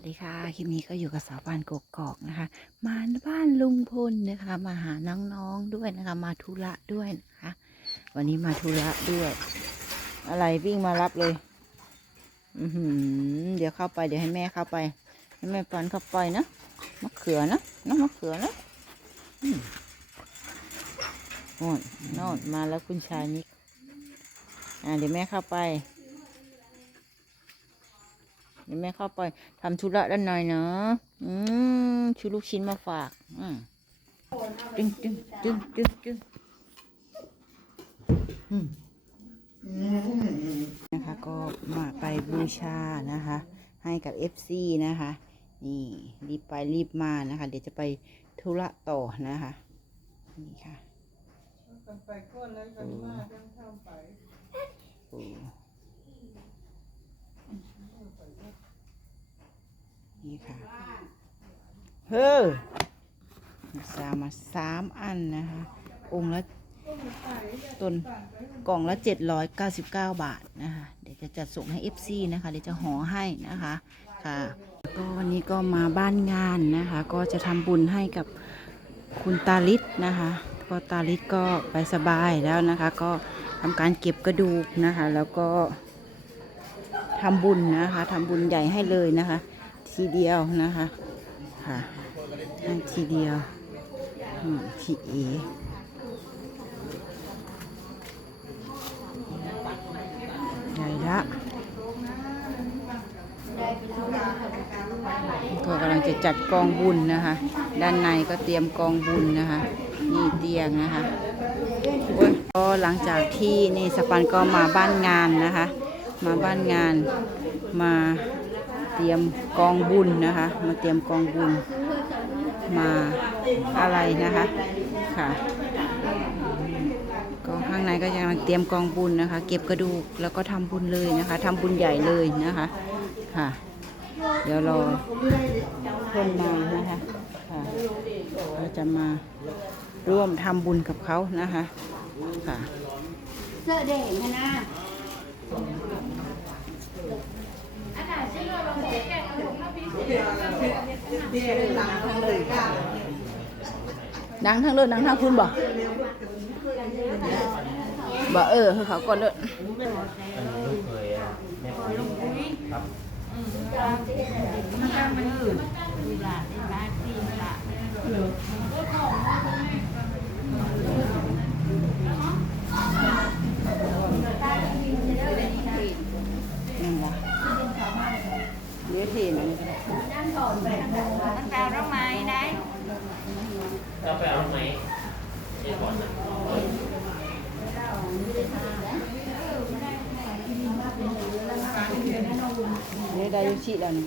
วัสดีค่ะ คลิปนี้ก็อยู่กับสาวปานกกอกนะคะ มาบ้านลุงพลนะคะ มาหาน้องๆด้วยนะคะ มาธุระด้วยนะคะ วันนี้มาธุระด้วย อะไรวิ่งมารับเลย อือหือเดี๋ยวเข้าไปเดี๋ยวให้แม่เข้าไป ให้แม่ปันเข้าไปนะมะเขือนะน้องมะเขือนะโน่นโน่นมาแล้วคุณชายนิกอ่าเดี๋ยวแม่เข้าไป เดี๋ยวแม่เข้าไปทำธุระด้านในเนาะอืมชูลูกชิ้นมาฝาก อืมจึงจึงจึงจึงจึงอืมนะคะก็มาไปบูชานะคะ ให้กับ FC นะคะ นี่รีบไปรีบมานะคะ เดี๋ยวจะไปธุระต่อนะคะ นี่ค่ะกันไปก้อนแล้วกันมาจังเข้าไป โอ้ นี่ค่ะ เฮ้อสามมาสามอันนะคะ องค์ละต้นกล่องละเจ็ดร้อยเก้าสิบเก้าบาทนะคะ เดี๋ยวจะจัดส่งให้ FC นะคะ เดี๋ยวจะห่อให้นะคะค่ะแล้วก็วันนี้ก็มาบ้านงานนะคะ ก็จะทำบุญให้กับคุณตาลิศนะคะก็ตาลิศก็ไปสบายแล้วนะคะ ก็ทำการเก็บกระดูกนะคะ แล้วก็ทำบุญนะคะทำบุญใหญ่ให้เลยนะคะ ทีเดียวนะคะ ค่ะให้ทีเดียวทีเอใหญ่ละก็กำลังจะจัดกองบุญนะคะ ด้านในก็เตรียมกองบุญนะคะนี่เตียงนะคะก็หลังจากที่นี่สปันก็มาบ้านงานนะคะ มาบ้านงานมา เตรียมกองบุญนะคะ มาเตรียมกองบุญมาอะไรนะคะค่ะก็ข้างในก็ยังเตรียมกองบุญนะคะ เก็บกระดูกแล้วก็ทำบุญเลยนะคะทำบุญใหญ่เลยนะคะค่ะ เดี๋ยวรอเพื่อนมานะคะค่ะเราจะมาร่วมทำบุญกับเขานะคะค่ะเสื้อเด่นนะ ดังทั้งเลิศดังทั้งคุณบ่บ่เออคือเขาก่อนเลิศนั่นล่ะเดี๋ ยวทีนึงมันแปลร่องไม้ได้เราไปเอาไหมเดี๋ยวก่อนนะเดี๋ยวได้อยุชิแล้วนี่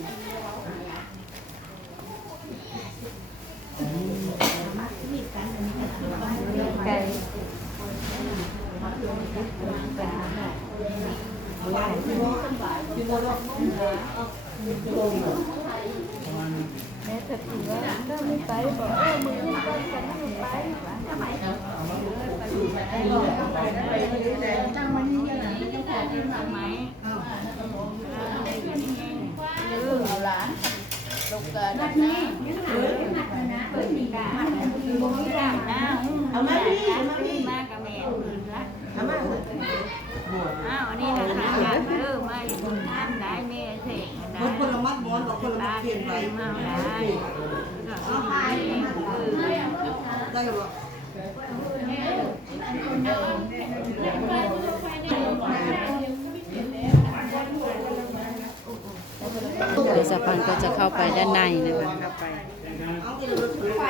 tay bỏ mình không có sống tay các không trong mình như là cái cả tim mà mày ừ là lục đất này ยนไว้ได้ก็ไปได้หรอเดี๋ยวสปันก็จะเข้าไปด้านในนะคะเข้าไป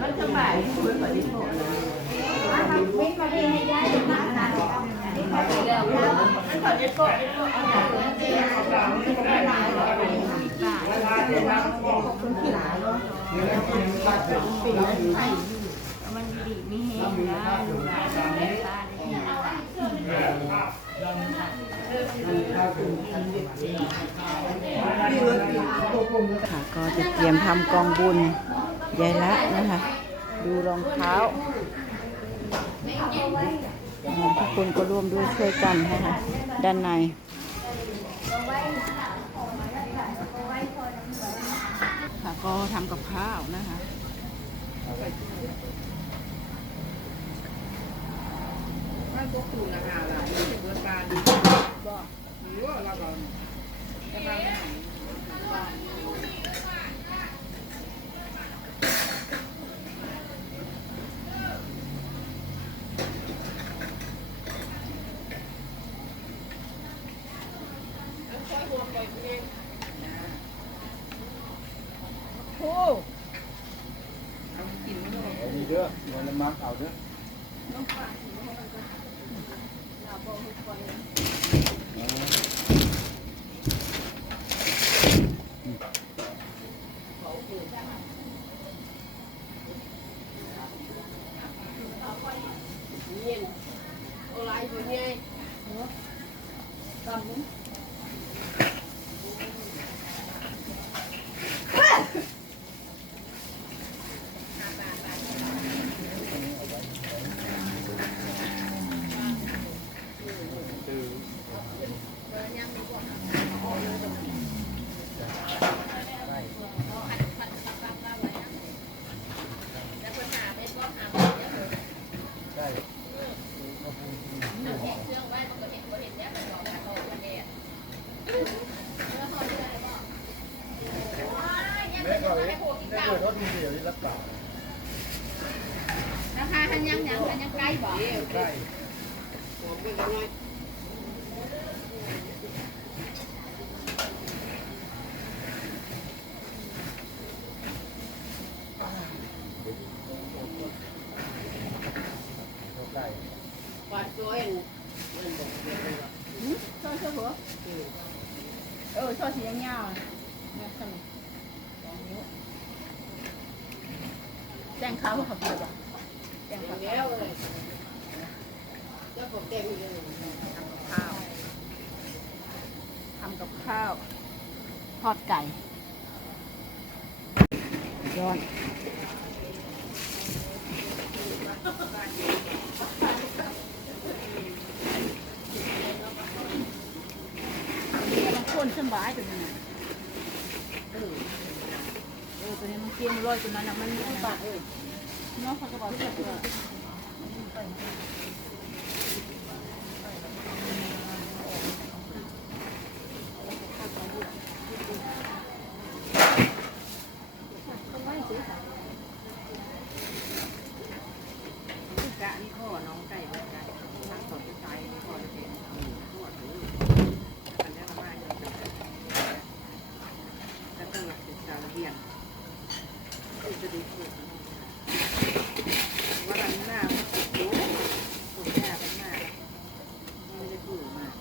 มันสบายคุณปฏิโภคมันดีไม่แห้ได้ ลูกหลานแม่ตาได้ที่ค่ะก็จะเตรียมทำกองบุญยายละนะคะ ดูรองเท้า ทุกคนก็ร่วมด้วยช่วยกันนะคะด้านในค่ะก็ทำกับข้าวนะคะไม่ก็คุณนะคะล่าไม่เบิดการบอกหรือว่าเราก็ แเปิดเขาดูเดี๋ยวนี้รับเปล่าราคาทันยังยังทันยังใกล้บ่ใช่วัดตัวเองชอบชอบหัวเออชอบสียาวๆเนี่ยสนุกสองนิ้ว แจ้งเขาเขาเบียร์บ่แจ้งเขาแล้วเลยเจ้าผมเต็มเลยทำกับข้าวทำกับข้าว ทอดไก่ย้อนมันข้นสบายตัวนี้เออเออ ตัวนี้มันเกรียมร้อยตัวนั้นนะมันปากเลยเนาะเขาจะบอกที่แบบ กะนี่ข้อน้องไก่เหมือนกันทั้งสองใจข้อจะเป็นข้อถืออันนี้มาอย่างเดียวแล้วก็หลักศึกษาระเบียน จะดูถูกว่าหลังหน้ามันติดโอ้คนหน้าเป็นหน้าไม่ได้ถูกมาก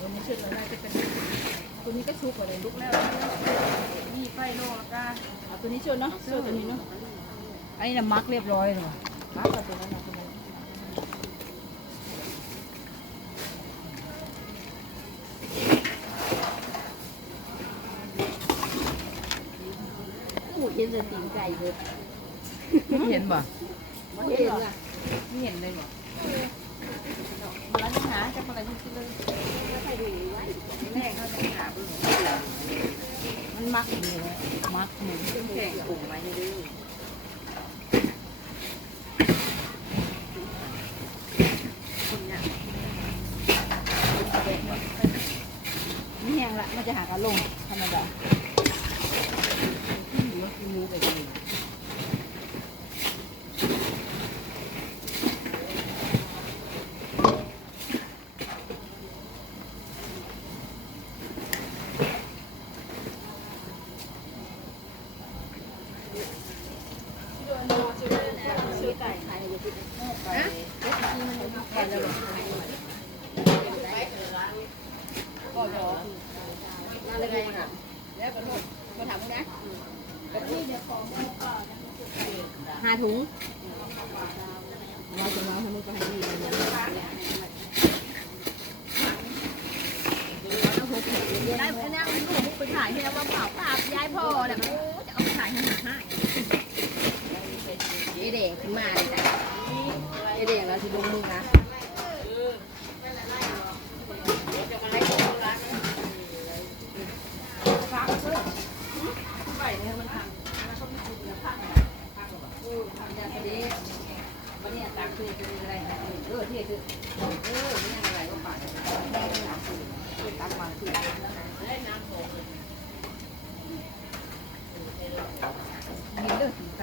วันนี้ชุดเราได้จะเป็น ตัวนี้ก็ชุกกว่าเลยลุกแล้วนี่ไฟโลแล้วก็เอาตัวนี้ชุดเนาะชุดตัวนี้เนาะอันนี้นะมักเรียบร้อยเลยมักกับตัวนั้นนะตัวนั้นหมูเห็นจะตีนไก่เลยเห็นบ่ไม่เห็นอะไม่เห็นเลยบ่ ร้านอาหาจะมาอะไรที่เลยแล้วใครดูไว้แรกเขาจะหาเบื้องมันมักอย่างนี้เลยมักหนึ่งต้นแข่งกลุ่มไว้ให้ดื้อคนเนี่ยนี่แห้งละมันจะหากระลงธรรมดาที่อยู่ก็คือมือแบบนี้ซื้อไก่ขาย ถุงเราจะมาทำมือก็ให้ดีเลยได้ไปนั่งลูกไปถ่ายให้แล้วว่าเปล่าป้าย้ายพ่อแหละโอ้จะเอาไปถ่ายให้หาให้เอเด็กขึ้นมาเลยจ้ะเอเด็กเราจะลงมือนะ วันนี้ตักคือเป็นอะไรนะเออที่คือเออไม่ยังอะไรก็ป่าได้ไม่หนาคือตักมาคือได้น้ำโขงกินเลือดสีใส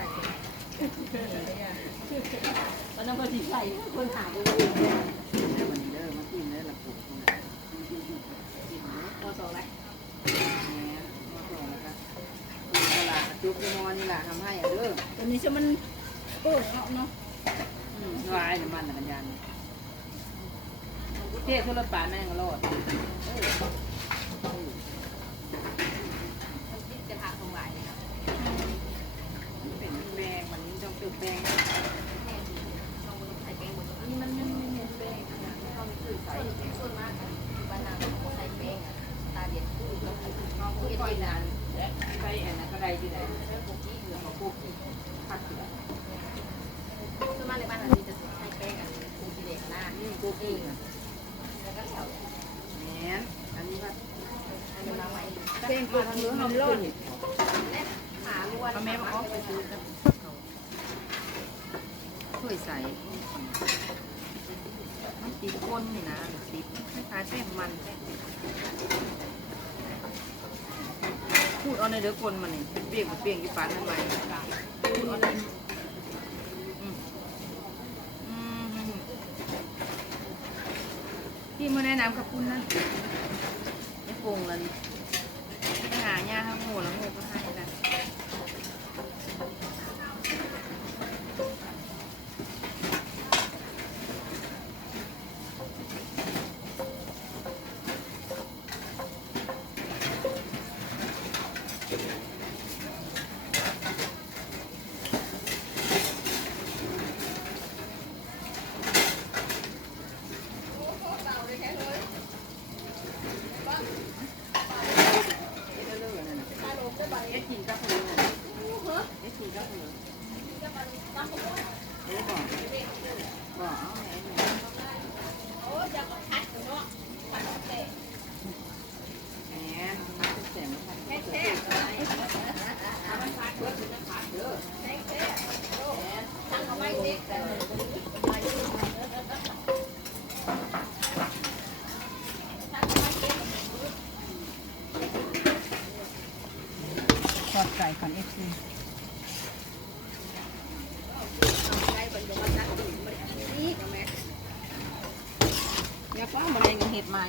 ตอนนั้นพอสีใสคนหาดูมันเด้อมากินเด้อละปุ๊บพอสองไรพอสองแล้วก็ตลาดจุกนอนนี่แหละทำให้ อะเด้อตอนนี้จะมันโอ้เนาะวายน้ำมันน่ะกันยันเทศทุรปาแม่งก็รอดผักตรงไหนเป็นแบงมันต้องเป็นแบงนี่มันมันมันแบงเขาไม่เคยใส่ส่วนมากบ้านนาเขาใส่แบงตาเด็ดคู่เขาคู่ก้อยนานใส่อันนั้นก็ได้ที่ไหนพวกกี้เหลือพวกกี้ผักเหลือ ส่วนมากในบ้านเราจะใช้แป้งกันคูกิเลสนะคูกิ้งแล้วก็แถวแหนอันนี้ว่าอันนี้ มาใหม่แป้งตัวทำเนื้อหอมร้อนหาล้วนแม่บอกว่าไปซื้อกับช่วยใส่มันติดก้นนี่นะติดคล้ายๆแป้งมันพูดเอาในเด้อคนมันนี่เปรี้ยงเปรี้ยงกี่ปานทำไมพูดเอาในที่มาแนะนำกับคุณนะไอ้โป่งเลย ย่าทั้งหมูแล้วหมูก็ให้ เห็ดใหม่